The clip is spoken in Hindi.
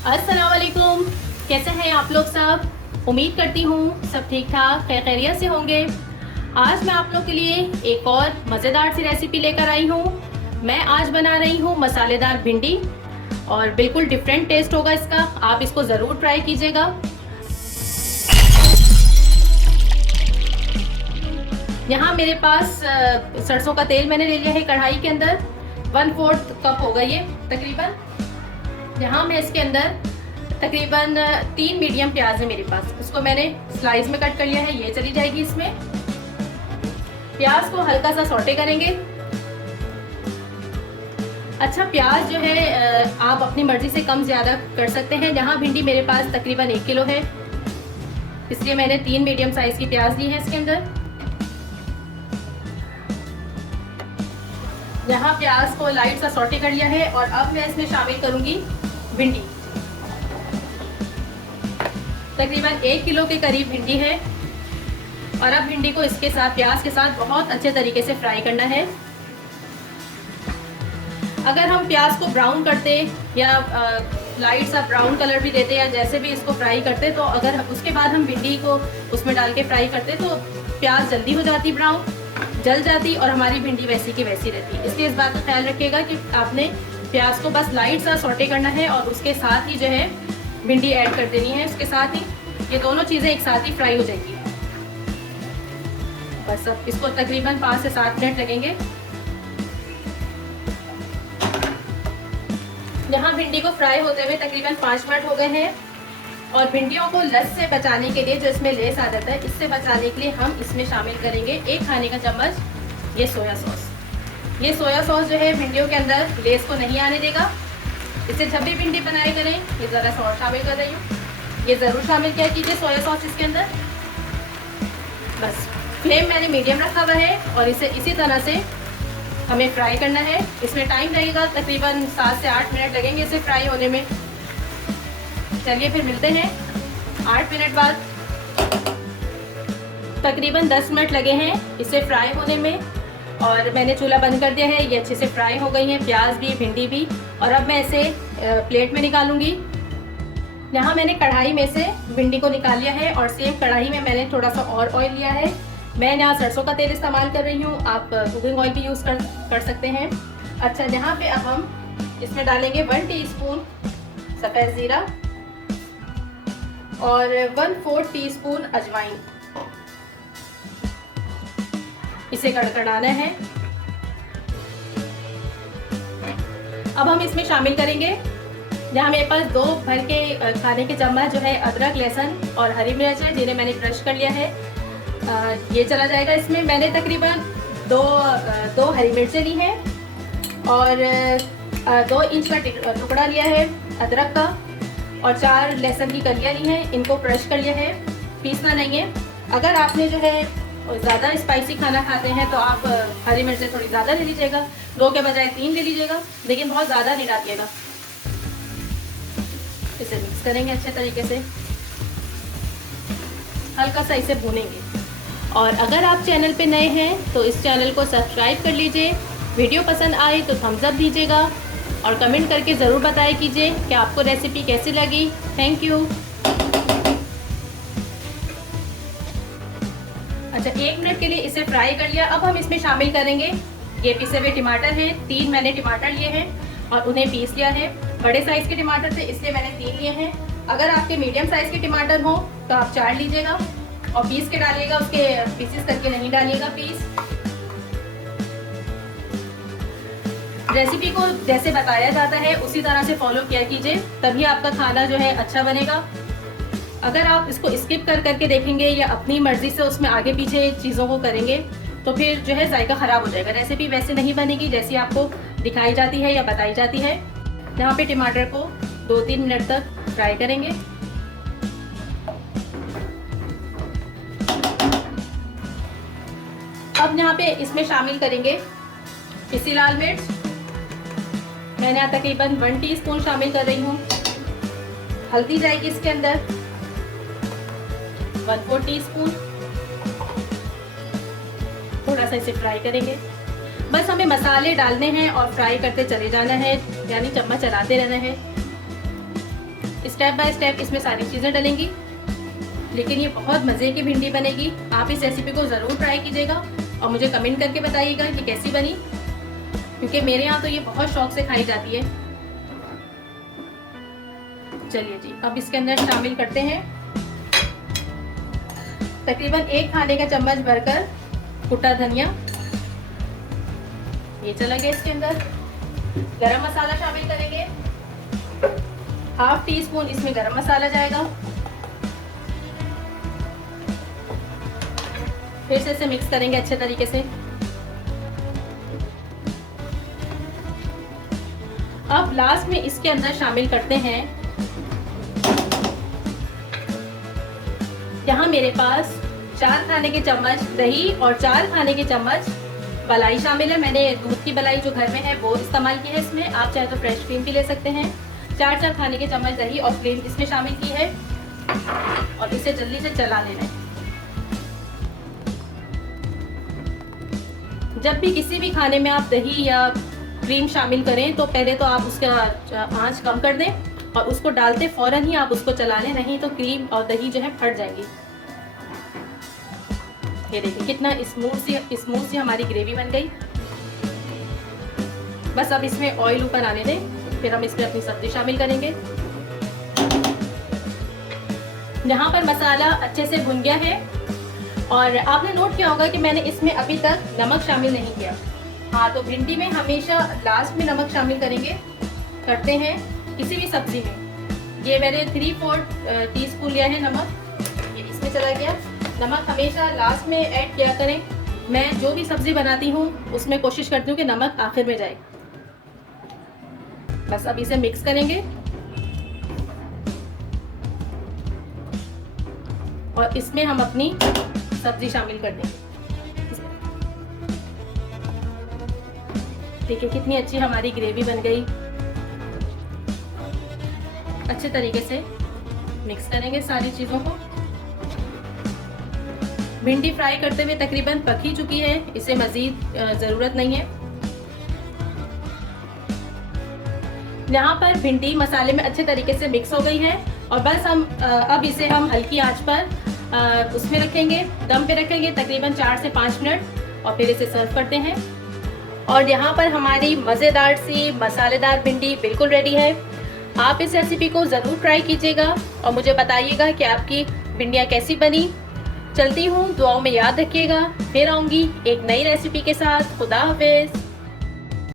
अस्सलाम वालेकुम। कैसे हैं आप लोग सब? उम्मीद करती हूँ सब ठीक ठाक खैरियत से होंगे। आज मैं आप लोग के लिए एक और मज़ेदार सी रेसिपी लेकर आई हूँ। मैं आज बना रही हूँ मसालेदार भिंडी और बिल्कुल डिफरेंट टेस्ट होगा इसका। आप इसको ज़रूर ट्राई कीजिएगा। यहाँ मेरे पास सरसों का तेल मैंने ले लिया है कढ़ाई के अंदर। 1/4 कप होगा ये तकरीबन। यहाँ मैं इसके अंदर तकरीबन 3 मीडियम प्याज है मेरे पास, उसको मैंने स्लाइस में कट कर लिया है। ये चली जाएगी इसमें। प्याज को हल्का सा सौटे करेंगे। अच्छा, प्याज जो है आप अपनी मर्जी से कम ज़्यादा कर सकते हैं। यहाँ भिंडी मेरे पास तकरीबन 1 किलो है, इसलिए मैंने 3 मीडियम साइज़ की प्याज ली है इसके अंदर। यहाँ प्याज को लाइट सा सौटे कर लिया है और अब मैं इसमें शामिल करूँगी भिंडी। तकरीबन 1 किलो के करीब भिंडी है और अब भिंडी को इसके साथ प्याज के साथ बहुत अच्छे तरीके से फ्राई करना है। अगर हम प्याज को ब्राउन करते या लाइट सा ब्राउन कलर भी देते या जैसे भी इसको फ्राई करते, तो अगर उसके बाद हम भिंडी को उसमें डाल के फ्राई करते तो प्याज जल्दी हो जाती ब्राउन, जल जाती और हमारी भिंडी वैसी की वैसी रहती। इसलिए इस बात का ख्याल रखिएगा कि आपने प्याज को बस लाइट सा सौटे करना है और उसके साथ ही जो है भिंडी ऐड कर देनी है। उसके साथ ही ये दोनों चीज़ें एक साथ ही फ्राई हो जाएगी। बस अब इसको तकरीबन 5 से 7 मिनट लगेंगे। यहाँ भिंडी को फ्राई होते हुए तकरीबन 5 मिनट हो गए हैं और भिंडियों को लस से बचाने के लिए, जो इसमें लेस आ जाता है, इससे बचाने के लिए हम इसमें शामिल करेंगे 1 खाने का चम्मच ये सोया सॉस। ये सोया सॉस जो है भिंडियों के अंदर लेस को नहीं आने देगा। इससे जब भी भिंडी बनाए करें, ये ज़रा सा और शामिल कर रही हूँ, ये ज़रूर शामिल किया कीजिए सोया सॉस इसके अंदर। बस फ्लेम मैंने मीडियम रखा हुआ है और इसे इसी तरह से हमें फ्राई करना है। इसमें टाइम लगेगा तकरीबन 7 से 8 मिनट लगेंगे इसे फ्राई होने में। चलिए फिर मिलते हैं 8 मिनट बाद। तकरीबन 10 मिनट लगे हैं इसे फ्राई होने में और मैंने चूल्हा बंद कर दिया है। ये अच्छे से फ्राई हो गई हैं, प्याज भी भिंडी भी। और अब मैं इसे प्लेट में निकालूंगी। यहाँ मैंने कढ़ाई में से भिंडी को निकाल लिया है और सेम कढ़ाई में मैंने थोड़ा सा और ऑयल लिया है। मैं यहाँ सरसों का तेल इस्तेमाल कर रही हूँ, आप कुकिंग ऑयल भी यूज़ कर सकते हैं। अच्छा, यहाँ पे अब हम इसमें डालेंगे 1 टीस्पून सफ़ेद ज़ीरा और 1/4 टीस्पून अजवाइन। इसे कड़कड़ाना है। अब हम इसमें शामिल करेंगे, यहाँ मेरे पास 2 भर के खाने के चम्मच जो है अदरक, लहसुन और हरी मिर्च है, जिन्हें मैंने क्रश कर लिया है। ये चला जाएगा इसमें। मैंने तकरीबन 2 हरी मिर्चें ली हैं और 2 इंच का टुकड़ा लिया है अदरक का और 4 लहसुन की कलियाँ ली हैं। इनको क्रश कर लिया है, पीसना नहीं है। अगर आपने जो है ज़्यादा स्पाइसी खाना खाते हैं तो आप हरी मिर्चें थोड़ी ज़्यादा ले लीजिएगा, 2 के बजाय 3 ले लीजिएगा, लेकिन बहुत ज़्यादा नहीं डालिएगा। इसे मिक्स करेंगे अच्छे तरीके से, हल्का सा इसे भूनेंगे। और अगर आप चैनल पे नए हैं तो इस चैनल को सब्सक्राइब कर लीजिए। वीडियो पसंद आए तो थम्स अप दीजिएगा और कमेंट करके ज़रूर बताया कीजिए कि आपको रेसिपी कैसी लगी। Thank you. अच्छा, 1 मिनट के लिए इसे फ्राई कर लिया। अब हम इसमें शामिल करेंगे ये पिसे हुए टमाटर हैं। 3 मैंने टमाटर लिए हैं और उन्हें पीस लिया है। बड़े साइज़ के टमाटर थे इसलिए मैंने 3 लिए हैं। अगर आपके मीडियम साइज़ के टमाटर हो तो आप 4 लीजिएगा और पीस के डालिएगा, उसके पीसेस करके नहीं डालिएगा पीस। रेसिपी को जैसे बताया जाता है उसी तरह से फॉलो किया कीजिए, तभी आपका खाना जो है अच्छा बनेगा। अगर आप इसको स्किप करके देखेंगे या अपनी मर्जी से उसमें आगे पीछे चीज़ों को करेंगे तो फिर जो है जायका ख़राब हो जाएगा। रेसिपी वैसे नहीं बनेगी जैसी आपको दिखाई जाती है या बताई जाती है। यहाँ पे टमाटर को 2-3 मिनट तक फ्राई करेंगे। अब यहाँ पे इसमें शामिल करेंगे पिसी लाल मिर्च। मैंने यहाँ तकरीबन 1 टीस्पून शामिल कर रही हूँ। हल्दी जाएगी इसके अंदर 1/4 टीस्पून। थोड़ा सा इसे फ्राई करेंगे। बस हमें मसाले डालने हैं और फ्राई करते चले जाना है, यानी चम्मच चलाते रहना है। स्टेप बाय स्टेप इसमें सारी चीज़ें डलेंगी, लेकिन ये बहुत मज़े की भिंडी बनेगी। आप इस रेसिपी को ज़रूर ट्राई कीजिएगा और मुझे कमेंट करके बताइएगा कि कैसी बनी, क्योंकि मेरे यहाँ तो ये बहुत शौक से खाई जाती है। चलिए जी, अब इसके अंदर शामिल करते हैं तकरीबन 1 खाने का चम्मच भरकर कुटा धनिया। ये चला गया। इसके अंदर गरम मसाला शामिल करेंगे, 1/2 टीस्पून इसमें गरम मसाला जाएगा। फिर से इसे मिक्स करेंगे अच्छे तरीके से। अब लास्ट में इसके अंदर शामिल करते हैं, यहाँ मेरे पास 4 खाने के चम्मच दही और 4 खाने के चम्मच मलाई शामिल है। मैंने दूध की मलाई जो घर में है वो इस्तेमाल की है इसमें। आप चाहे तो फ्रेश क्रीम भी ले सकते हैं। 4 खाने के चम्मच दही और क्रीम इसमें शामिल की है और इसे जल्दी से चला लेना है। जब भी किसी भी खाने में आप दही या क्रीम शामिल करें तो पहले तो आप उसका आंच कम कर दें और उसको डालते फौरन ही आप उसको चला लें, नहीं तो क्रीम और दही जो है फट जाएगी। ये देखिए कितना स्मूथ सी हमारी ग्रेवी बन गई। बस अब इसमें ऑयल ऊपर आने दें, फिर हम इसमें अपनी सब्जी शामिल करेंगे। यहाँ पर मसाला अच्छे से भुन गया है और आपने नोट किया होगा कि मैंने इसमें अभी तक नमक शामिल नहीं किया। हाँ, तो भिंडी में हमेशा लास्ट में नमक शामिल करते हैं किसी भी सब्जी में। ये मैंने 3/4 टीस्पून लिया है नमक, ये इसमें चला गया। नमक हमेशा लास्ट में ऐड किया करें। मैं जो भी सब्जी बनाती हूँ उसमें कोशिश करती हूँ कि नमक आखिर में जाए। बस अब इसे मिक्स करेंगे और इसमें हम अपनी सब्जी शामिल कर देंगे। देखिए कितनी अच्छी हमारी ग्रेवी बन गई। अच्छे तरीके से मिक्स करेंगे सारी चीज़ों को। भिंडी फ्राई करते हुए तकरीबन पक ही चुकी है, इसे मज़ीद ज़रूरत नहीं है। यहाँ पर भिंडी मसाले में अच्छे तरीके से मिक्स हो गई है और बस अब इसे हम हल्की आंच पर उसमें रखेंगे, दम पे रखेंगे तकरीबन 4 से 5 मिनट और फिर इसे सर्व करते हैं। और यहाँ पर हमारी मज़ेदार सी मसालेदार भिंडी बिल्कुल रेडी है। आप इस रेसिपी को ज़रूर ट्राई कीजिएगा और मुझे बताइएगा कि आपकी भिंडियाँ कैसी बनी। चलती हूँ, दुआओं में याद रखिएगा। फिर आऊँगी एक नई रेसिपी के साथ। खुदा हाफिज़।